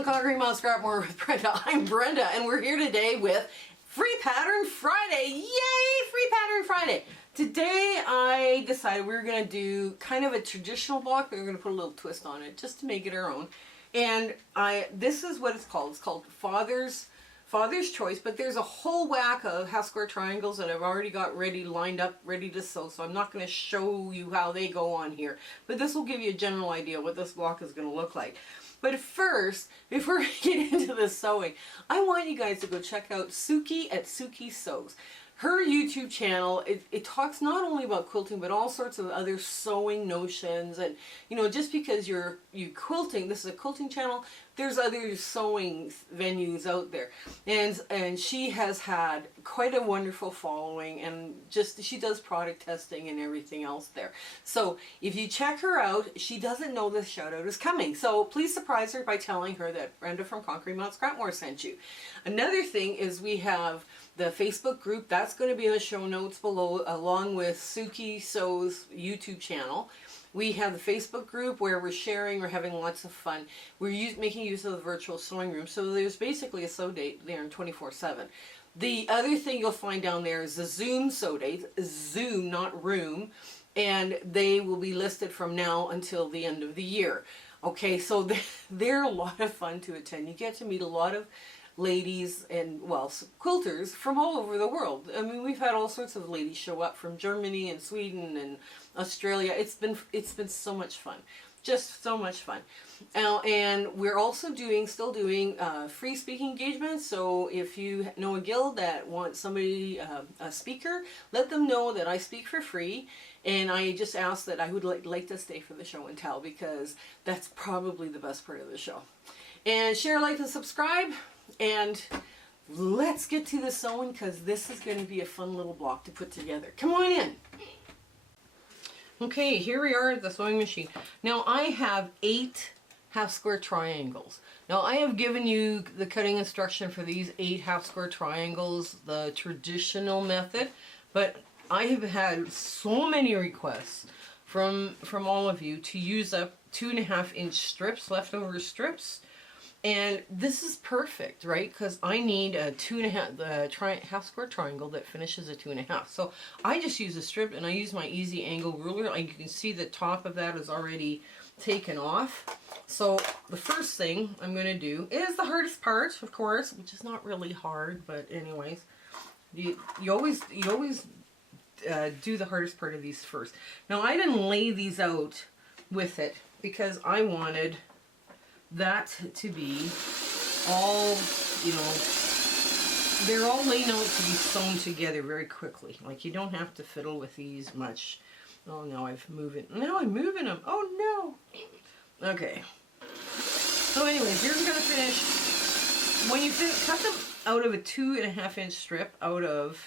to Conquering Mom Scrap More with Brenda. I'm Brenda, and we're here today with Free Pattern Friday. Yay! Free Pattern Friday. Today I decided we were going to do kind of a traditional block, but we're going to put a little twist on it just to make it our own. And this is what it's called. It's called Father's Choice, but there's a whole whack of half square triangles that I've already got lined up, ready to sew, so I'm not going to show you how they go on here. But this will give you a general idea what this block is going to look like. But first, before we get into the sewing, I want you guys to go check out Sookie at Sookie Sews. Her YouTube channel, it talks not only about quilting, but all sorts of other sewing notions. And, you know, just because you're quilting, this is a quilting channel, there's other sewing venues out there. And she has had quite a wonderful following, and just, she does product testing and everything else there. So if you check her out, she doesn't know this shout out is coming. So please surprise her by telling her that Brenda from Conquering Mom Scrap More sent you. Another thing is we have the Facebook group. That's going to be in the show notes below, along with Sookie Sews YouTube channel. We have the Facebook group where we're sharing, we're having lots of fun. We're making use of the virtual sewing room, so there's basically a sew date there in 24/7. The other thing you'll find down there is the Zoom sew dates, Zoom, not room, and they will be listed from now until the end of the year. Okay, so they're a lot of fun to attend. You get to meet a lot of ladies and, well, quilters from all over the world. I mean, we've had all sorts of ladies show up from Germany and Sweden and Australia. It's been so much fun. Just so much fun. And we're also still doing free speaking engagements. So if you know a guild that wants somebody, a speaker, let them know that I speak for free. And I just ask that I would like to stay for the show and tell, because that's probably the best part of the show. And share, like, and subscribe. And let's get to the sewing, because this is going to be a fun little block to put together. Come on in. Okay, here we are at the sewing machine. Now I have 8 half square triangles. Now I have given you the cutting instruction for these 8 half square triangles, the traditional method, but I have had so many requests from all of you to use up 2.5 inch strips, leftover strips. And this is perfect, right? Because I need a 2.5 half square triangle that finishes a 2.5. So I just use a strip, and I use my easy angle ruler. Like, you can see the top of that is already taken off. So the first thing I'm going to do is the hardest part, of course, which is not really hard, but anyways, you always do the hardest part of these first. Now I didn't lay these out with it because I wanted that to be all, you know, they're all laid out to be sewn together very quickly. Like, you don't have to fiddle with these much. Oh, now I'm moving them. Oh no. Okay. So anyways, you're going to finish, when you cut them out of a 2.5 inch strip, out of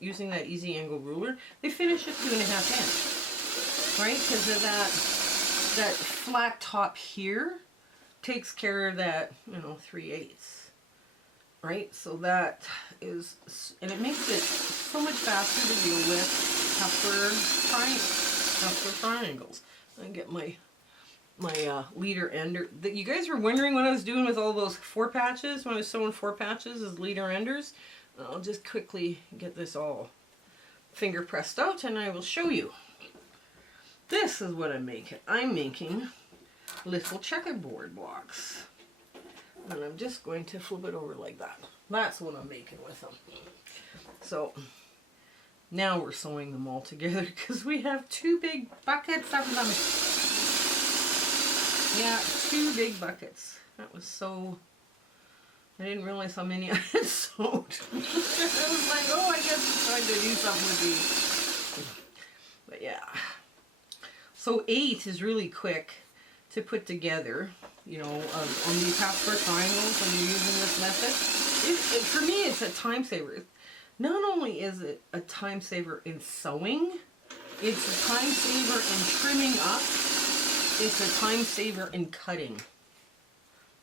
using that easy angle ruler, they finish at 2.5 inch, right? Because of that flat top here takes care of that, you know, 3/8, right? So that is, and it makes it so much faster to deal with half square triangles. I get my leader ender. You guys were wondering what I was doing with all those 4 patches when I was sewing 4 patches as leader enders. I'll just quickly get this all finger pressed out, and I will show you. This is what I'm making. I'm making little checkerboard blocks, and I'm just going to flip it over like that. That's what I'm making with them. So now we're sewing them all together because we have 2 big buckets of them. Yeah, 2 big buckets. That was so, I didn't realize how many I had sewed. I was like, oh, I guess I'm trying to do something with these. But yeah. So 8 is really quick to put together, you know, on these half square triangles when you're using this method. For me, it's a time saver. Not only is it a time saver in sewing, it's a time saver in trimming up, it's a time saver in cutting,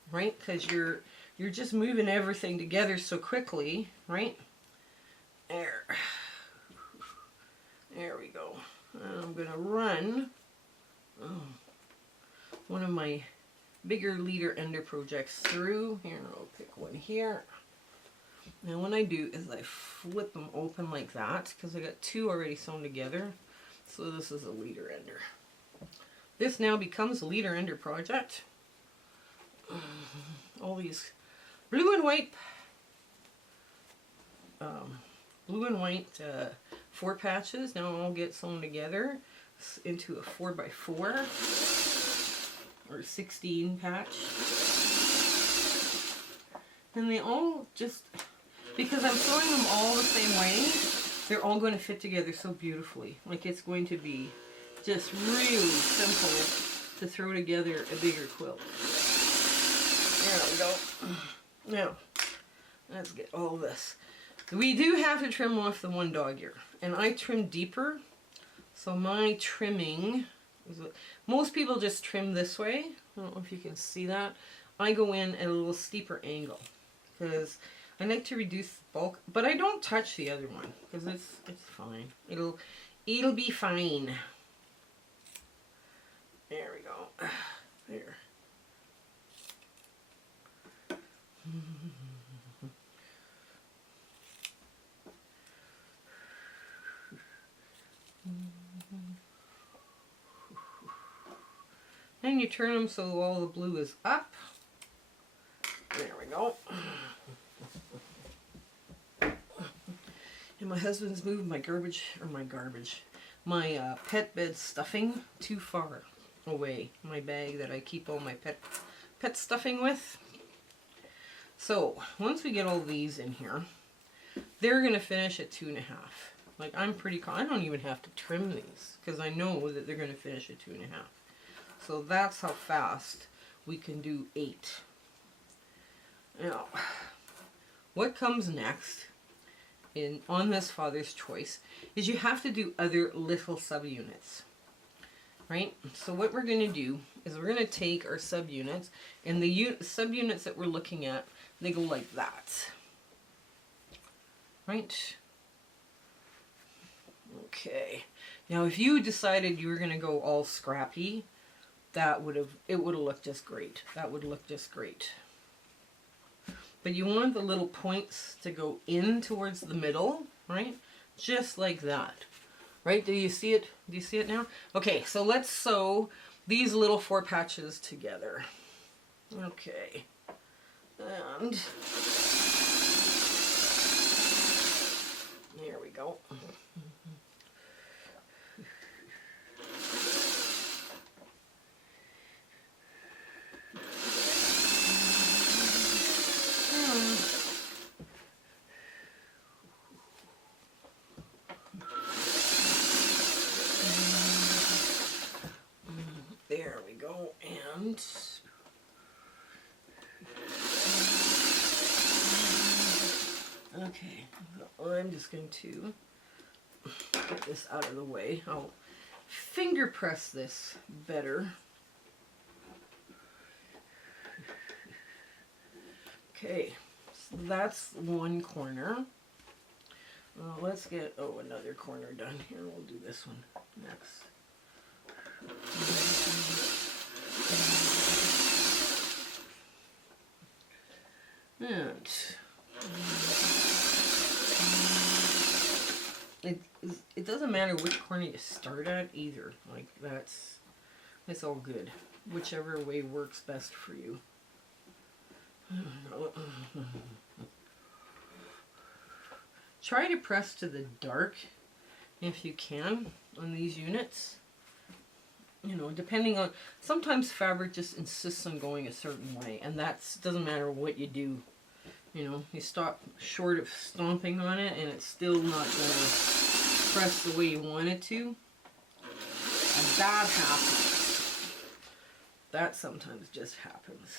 right? Because you're just moving everything together so quickly, right? There we go. I'm gonna run one of my bigger leader ender projects through. Here, I'll pick one here. Now what I do is I flip them open like that because I got two already sewn together. So this is a leader ender. This now becomes a leader ender project. All these blue and white 4 patches now all get sewn together into a 4x4 or 16 patch. And they all just, because I'm sewing them all the same way, they're all going to fit together so beautifully. Like it's going to be just really simple to throw together a bigger quilt. There we go. Now, let's get all this. We do have to trim off the one dog ear. And I trim deeper. So my trimming, most people just trim this way. I don't know if you can see that. I go in at a little steeper angle. Because I like to reduce the bulk. But I don't touch the other one. Because it's fine. It'll be fine. There we go. There. And you turn them so all the blue is up. There we go. And my husband's moved my my pet bed stuffing too far away. My bag that I keep all my pet stuffing with. So once we get all these in here, they're gonna finish at 2.5. Like I don't even have to trim these because I know that they're gonna finish at 2.5. So that's how fast we can do 8. Now, what comes next on this Father's Choice is you have to do other little subunits, right? So what we're going to do is we're going to take our subunits, and the subunits that we're looking at, they go like that, right? Okay. Now, if you decided you were going to go all scrappy, it would have looked just great. That would look just great. But you want the little points to go in towards the middle, right? Just like that. Right? Do you see it? Do you see it now? Okay, so let's sew these little 4 patches together. Okay. And there we go. There we go, and okay, so I'm just going to get this out of the way. I'll finger press this better. Okay, so that's one corner. Let's get another corner done here. We'll do this one next. And it doesn't matter which corner you start at either. Like it's all good. Whichever way works best for you. Try to press to the dark if you can on these units. You know, depending on, sometimes fabric just insists on going a certain way, and that doesn't matter what you do. You know, you stop short of stomping on it and it's still not going to press the way you want it to. And that happens. That sometimes just happens.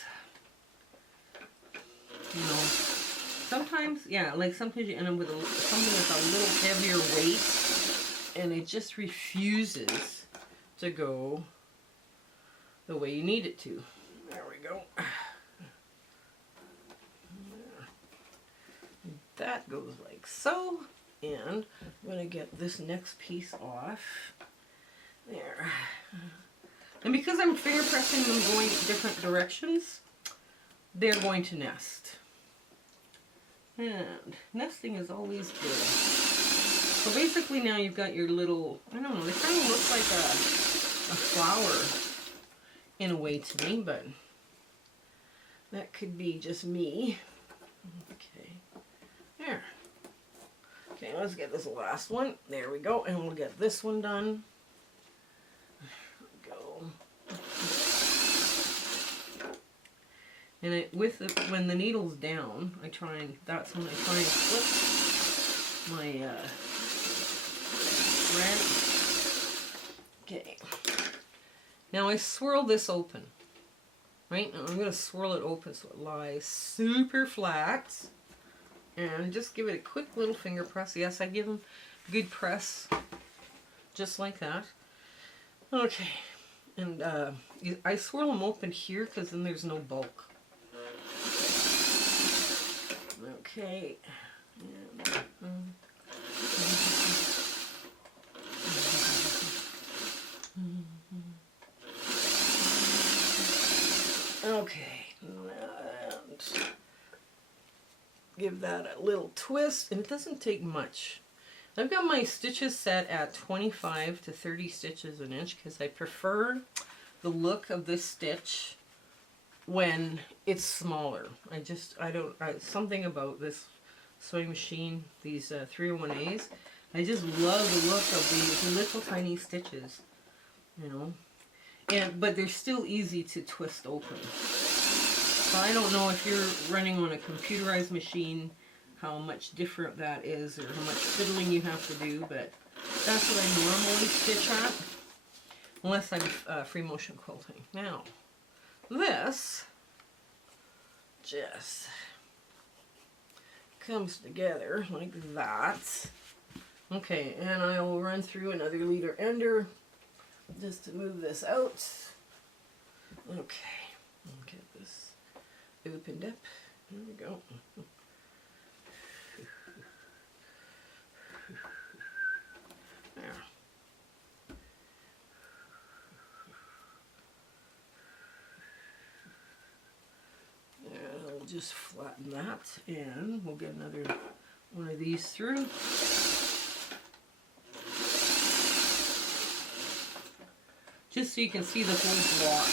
You know, sometimes, yeah, like sometimes you end up with something that's a little heavier weight and it just refuses to go the way you need it to. There we go. That goes like so. And I'm going to get this next piece off. There. And because I'm finger pressing them going different directions, they're going to nest. And nesting is always good. So basically now you've got your little, I don't know, they kind of look like a flower in a way to me, but that could be just me. Okay, there. Okay, let's get this last one. There we go, and we'll get this one done. There we go. And when the needle's down, that's when I try and flip my thread. Okay. Now I swirl this open. Right? Now I'm going to swirl it open so it lies super flat. And just give it a quick little finger press. Yes, I give them a good press. Just like that. Okay. And I swirl them open here because then there's no bulk. Okay. Okay, and give that a little twist, and it doesn't take much. I've got my stitches set at 25 to 30 stitches an inch because I prefer the look of this stitch when it's smaller. Something about this sewing machine, these 301As, I just love the look of these little tiny stitches, you know. But they're still easy to twist open. So I don't know if you're running on a computerized machine, how much different that is, or how much fiddling you have to do, but that's what I normally stitch at, unless I'm free motion quilting. Now, this just comes together like that. Okay, and I will run through another leader ender just to move this out. Okay, I'll get this opened up. There we go. There. And I'll just flatten that, and we'll get another one of these through. Just so you can see the whole block.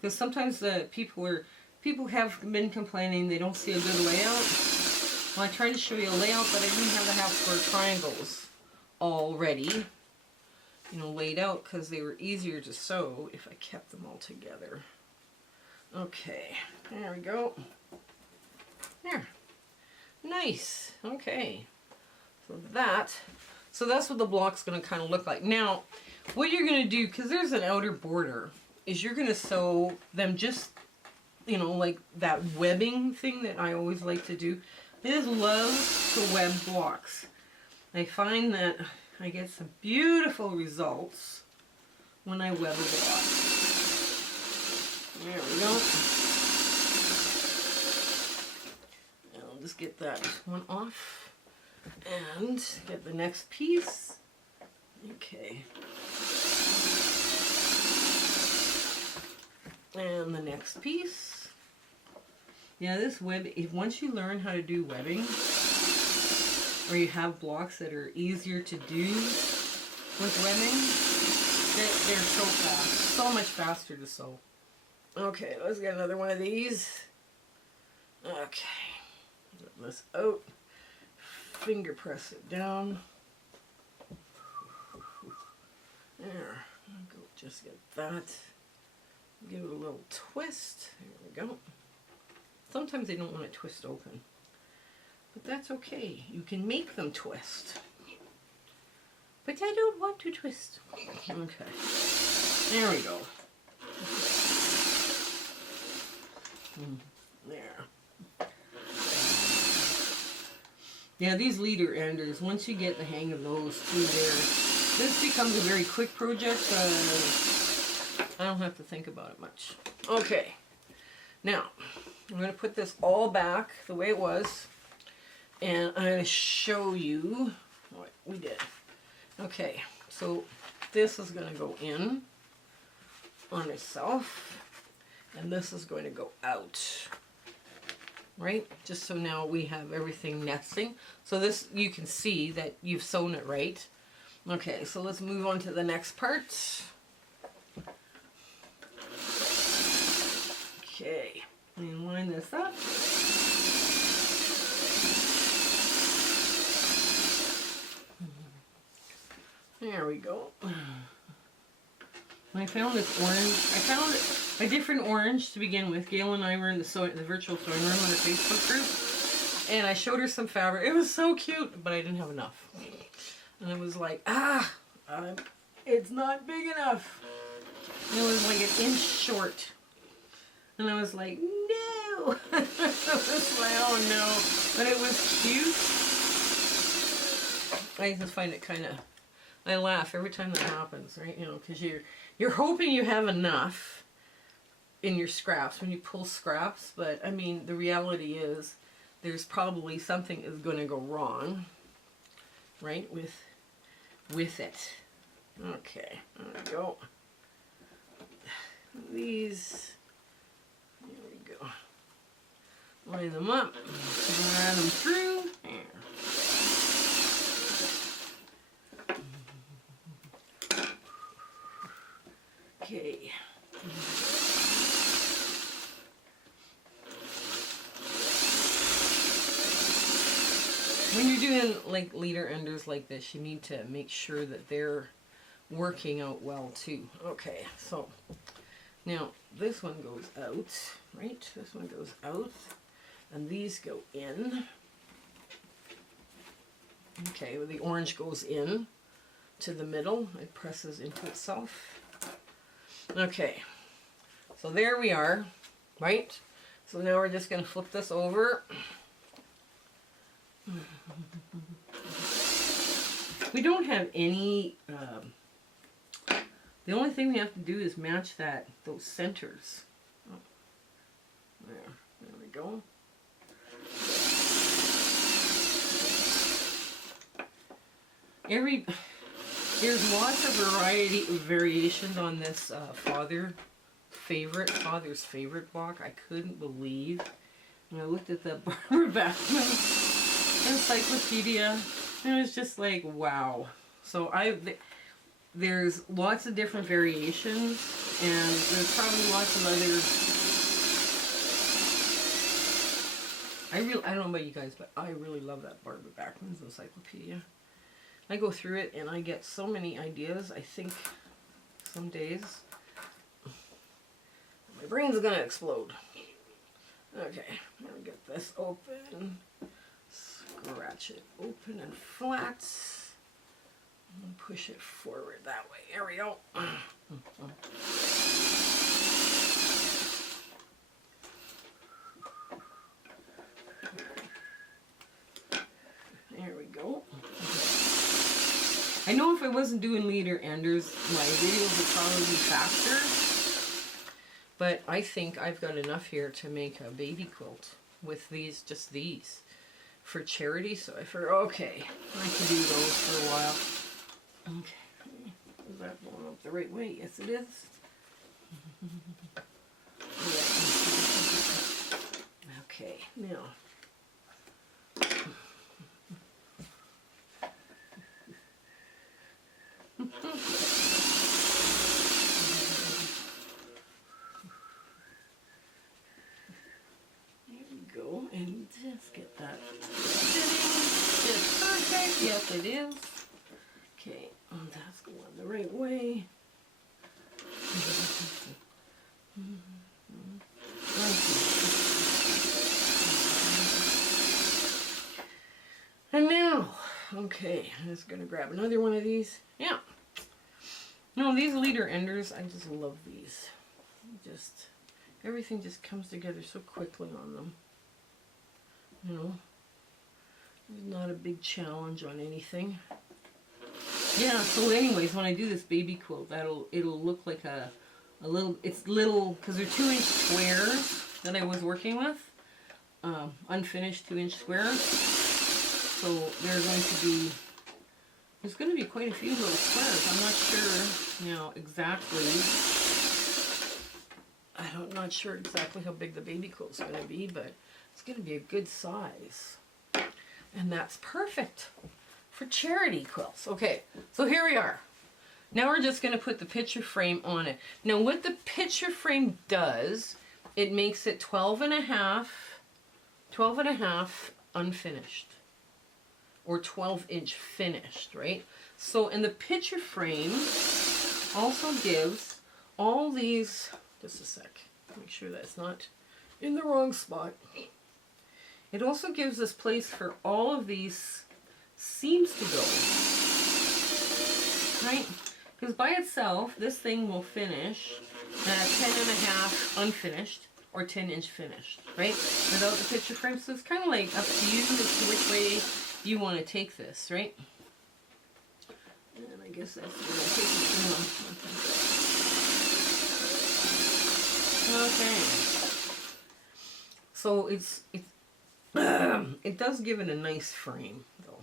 Because sometimes people have been complaining they don't see a good layout. Well, I tried to show you a layout, but I didn't have the half square triangles already, laid out, because they were easier to sew if I kept them all together. Okay, there we go. There. Nice. Okay. So that's what the block's going to kind of look like. Now, what you're going to do, because there's an outer border, is you're going to sew them just, like that webbing thing that I always like to do. I just love to web blocks. I find that I get some beautiful results when I web a block. There we go. And I'll just get that one off and get the next piece. Okay. And the next piece. Yeah, this web, once you learn how to do webbing, or you have blocks that are easier to do with webbing, they're so fast. So much faster to sew. Okay, let's get another one of these. Okay. Get this out. Finger press it down. There. Go just get that. Give it a little twist. There we go. Sometimes they don't want to twist open. But that's okay. You can make them twist. But I don't want to twist. Okay. There we go. There. Yeah, these leader enders, once you get the hang of those too, this becomes a very quick project. I don't have to think about it much. Okay. Now, I'm going to put this all back the way it was, and I'm going to show you what we did. Okay, so this is going to go in on itself, and this is going to go out, right? Just so now we have everything nesting. So this, you can see that you've sewn it right. Okay, so let's move on to the next part. Okay, and line this up. There we go. I found this orange. I found a different orange to begin with. Gail and I were in the virtual sewing room on the Facebook group, and I showed her some fabric. It was so cute, but I didn't have enough. And it was like, it's not big enough. And it was like an inch short. And I was like, no. I was like, oh no. But it was cute. I just find it kind of, I laugh every time that happens, right? You know, because you're hoping you have enough in your scraps when you pull scraps, but I mean, the reality is there's probably something is going to go wrong, right, with it. Okay, there we go. These, there we go. Line them up, run them through. There. Okay. When you're doing like leader enders like this, you need to make sure that they're working out well too. Okay, so now this one goes out, right? This one goes out, and these go in. Okay, well, the orange goes in to the middle. It presses into itself. Okay, so there we are, right? So now we're just going to flip this over. We don't have any, the only thing we have to do is match those centers. Oh, there we go. There's lots of variations on this father's favorite block. I couldn't believe when I looked at the Barbara Bachman encyclopedia, and it was just like, wow. So there's lots of different variations, and there's probably lots of others. I don't know about you guys, but I really love that Barbara Bachman's encyclopedia. I go through it and I get so many ideas. I think some days my brain's gonna explode. Okay, I'm gonna get this open, scratch it open and flat, and push it forward that way. There we go. There we go. I know if I wasn't doing leader enders, my videos would probably be faster, but I think I've got enough here to make a baby quilt with these, just these, for charity. So I figured, okay, I can do those for a while. Okay, is that going up the right way? Yes, it is. Okay, now. There we go, and just get that sitting just perfect. Yes, it is. Okay, that's going the right way. And now, okay, I'm just going to grab another one of these. Yeah. No, these leader enders, I just love these. Everything just comes together so quickly on them. You know, there's not a big challenge on anything. Yeah, so anyways, when I do this baby quilt, it'll look like a little, it's little, because they're 2-inch squares that I was working with. Unfinished 2-inch squares. So there's going to be quite a few little squares. I'm not sure, you know, exactly I'm not sure exactly how big the baby quilt's going to be, but it's going to be a good size. And that's perfect for charity quilts. Okay, so here we are. Now we're just going to put the picture frame on it. Now what the picture frame does, it makes it 12 and a half unfinished. Or 12-inch finished, right? So, and the picture frame also gives all these, just a sec, make sure that's not in the wrong spot. It also gives us place for all of these seams to go, right? Because by itself, this thing will finish at 10 and a half unfinished or 10-inch finished, right? Without the picture frame, so it's kind of like up to you as to which way you want to take this, right? And I guess that's where I take it. Okay. So it does give it a nice frame, though.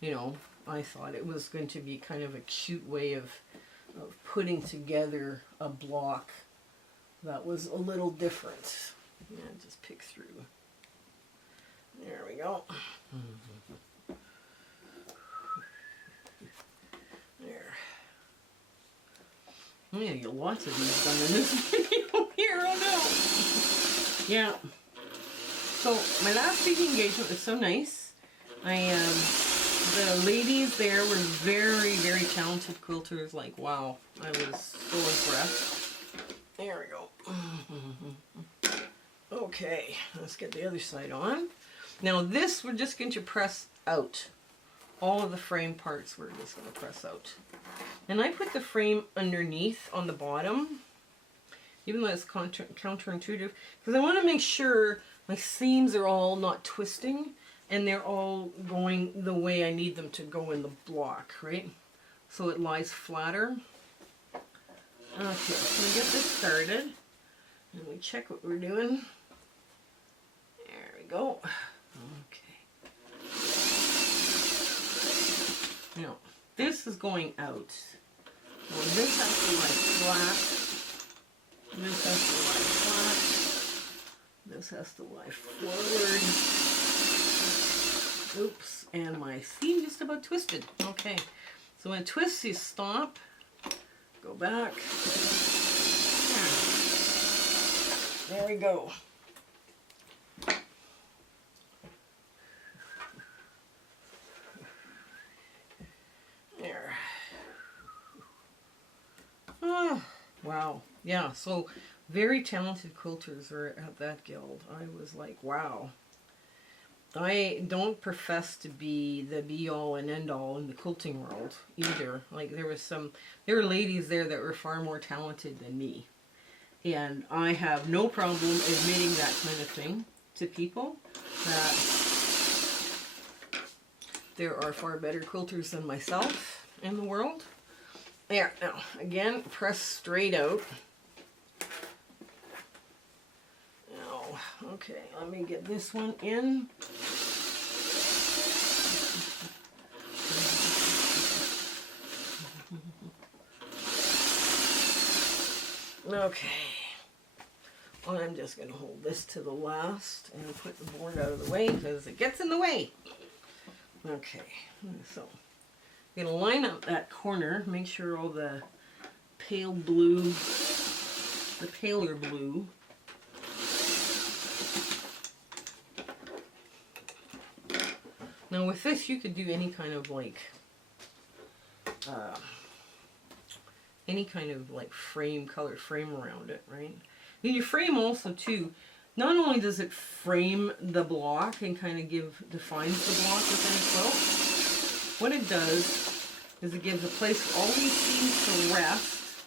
You know, I thought it was going to be kind of a cute way of putting together a block that was a little different. Yeah, just pick through. There we go. There. I'm gonna get lots of these done in this video here. Oh no. Yeah. So my last speaking engagement was so nice. The ladies there were very, very talented quilters. Like, wow, I was so impressed. There we go. Okay, let's get the other side on. Now this, we're just going to press out. All of the frame parts we're just going to press out. And I put the frame underneath on the bottom, even though it's counterintuitive, because I want to make sure my seams are all not twisting and they're all going the way I need them to go in the block, right? So it lies flatter. Okay, so we get this started and we check what we're doing. There we go. Okay. Now, this is going out. Well, this has to lie flat. This has to lie flat. This has to lie forward. Oops, and my seam just about twisted. Okay, so when it twists, you stop. Go back. There we go. There. Oh, wow. Yeah, so very talented quilters are at that guild. I was like, wow. I don't profess to be the be-all and end-all in the quilting world either. Like, there were ladies there that were far more talented than me. And I have no problem admitting that kind of thing to people, that there are far better quilters than myself in the world. There, now, again, press straight out. Now, okay, let me get this one in. Okay, well, I'm just going to hold this to the last and put the board out of the way because it gets in the way. Okay, so I'm going to line up that corner, make sure all the paler blue. Now with this you could do any kind of like frame, colored frame around it, right? And your frame also too, not only does it frame the block and kind of defines the block within a quilt, what it does is it gives a place for all these seams to rest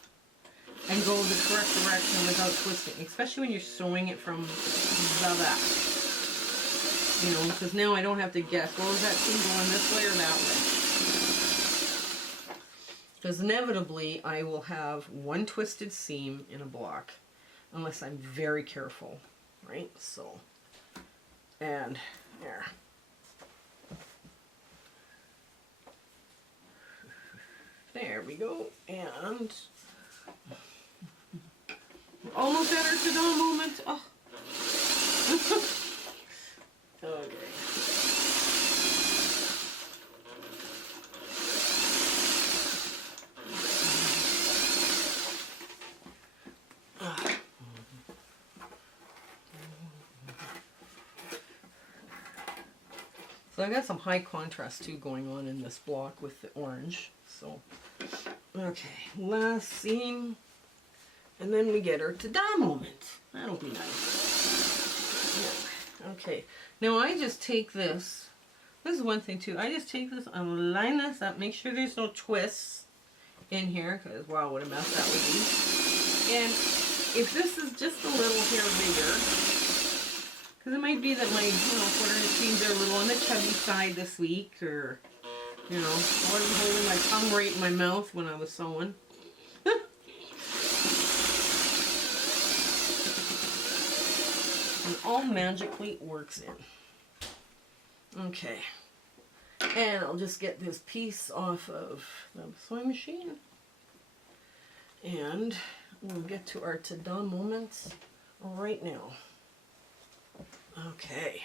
and go the correct direction without twisting, especially when you're sewing it from the back. You know, because now I don't have to guess, well, is that seam going this way or that way? Because inevitably I will have one twisted seam in a block unless I'm very careful, right? So, and there. There we go. And Almost at our ta-da moment. Oh. Okay. So I got some high contrast too going on in this block with the orange. So, okay, last seam, and then we get our ta-da moment. That'll be nice. Yeah. Okay, now I just take this. This is one thing too. I just take this and line this up. Make sure there's no twists in here, because wow, what a mess that would be. And if this is just a little hair bigger, because it might be that my, quarter inch seams are a little on the chubby side this week, or, I wasn't holding my tongue right in my mouth when I was sewing. And all magically works in. Okay. And I'll just get this piece off of the sewing machine. And we'll get to our ta-da moments right now. Okay.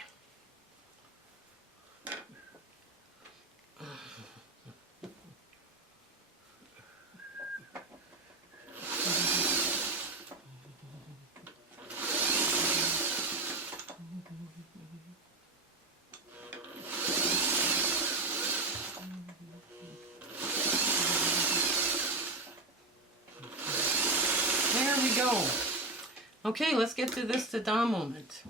There we go. Okay, let's get to this ta-da moment.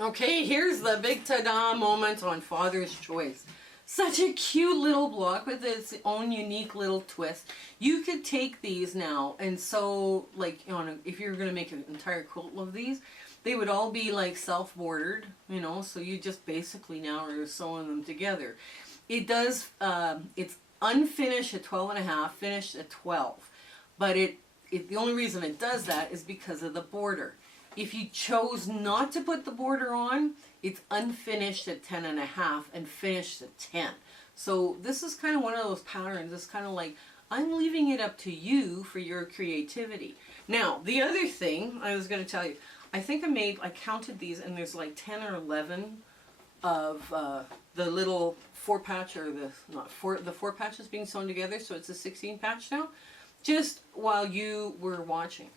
Okay, here's the big ta-da moment on Father's Choice. Such a cute little block with its own unique little twist. You could take these now and sew, like, if you're going to make an entire quilt of these, they would all be like self-bordered, so you just basically now are sewing them together. It does, it's unfinished at 12.5, finished at 12. But the only reason it does that is because of the border. If you chose not to put the border on, it's unfinished at 10.5 and finished at 10. So this is kind of one of those patterns. It's kind of like, I'm leaving it up to you for your creativity. Now, the other thing I was going to tell you, I think I counted these, and there's like 10 or 11 of the little 4-patch, or the 4 patches being sewn together, so it's a 16 patch now, just while you were watching.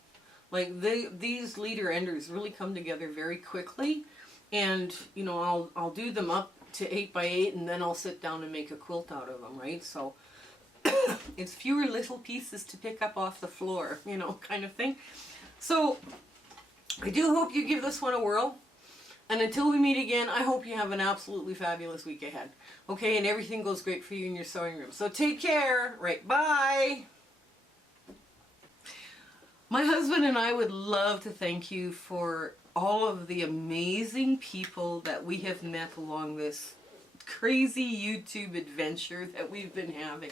Like these leader enders really come together very quickly, and I'll do them up to 8x8, and then I'll sit down and make a quilt out of them, right? So it's fewer little pieces to pick up off the floor, kind of thing. So I do hope you give this one a whirl, and until we meet again, I hope you have an absolutely fabulous week ahead. Okay, and everything goes great for you in your sewing room. So take care. Right, bye. My husband and I would love to thank you for all of the amazing people that we have met along this crazy YouTube adventure that we've been having.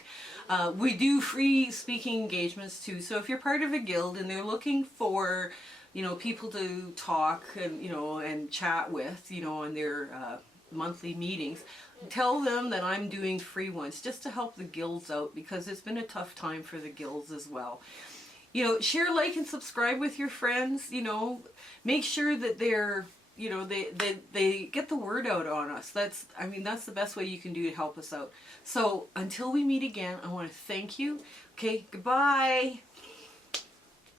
We do free speaking engagements too, so if you're part of a guild and they're looking for, people to talk and, and chat with, in their monthly meetings, tell them that I'm doing free ones just to help the guilds out, because it's been a tough time for the guilds as well. Share, like, and subscribe with your friends. Make sure that they're, they get the word out on us. That's the best way you can do to help us out. So until we meet again, I want to thank you. Okay, goodbye.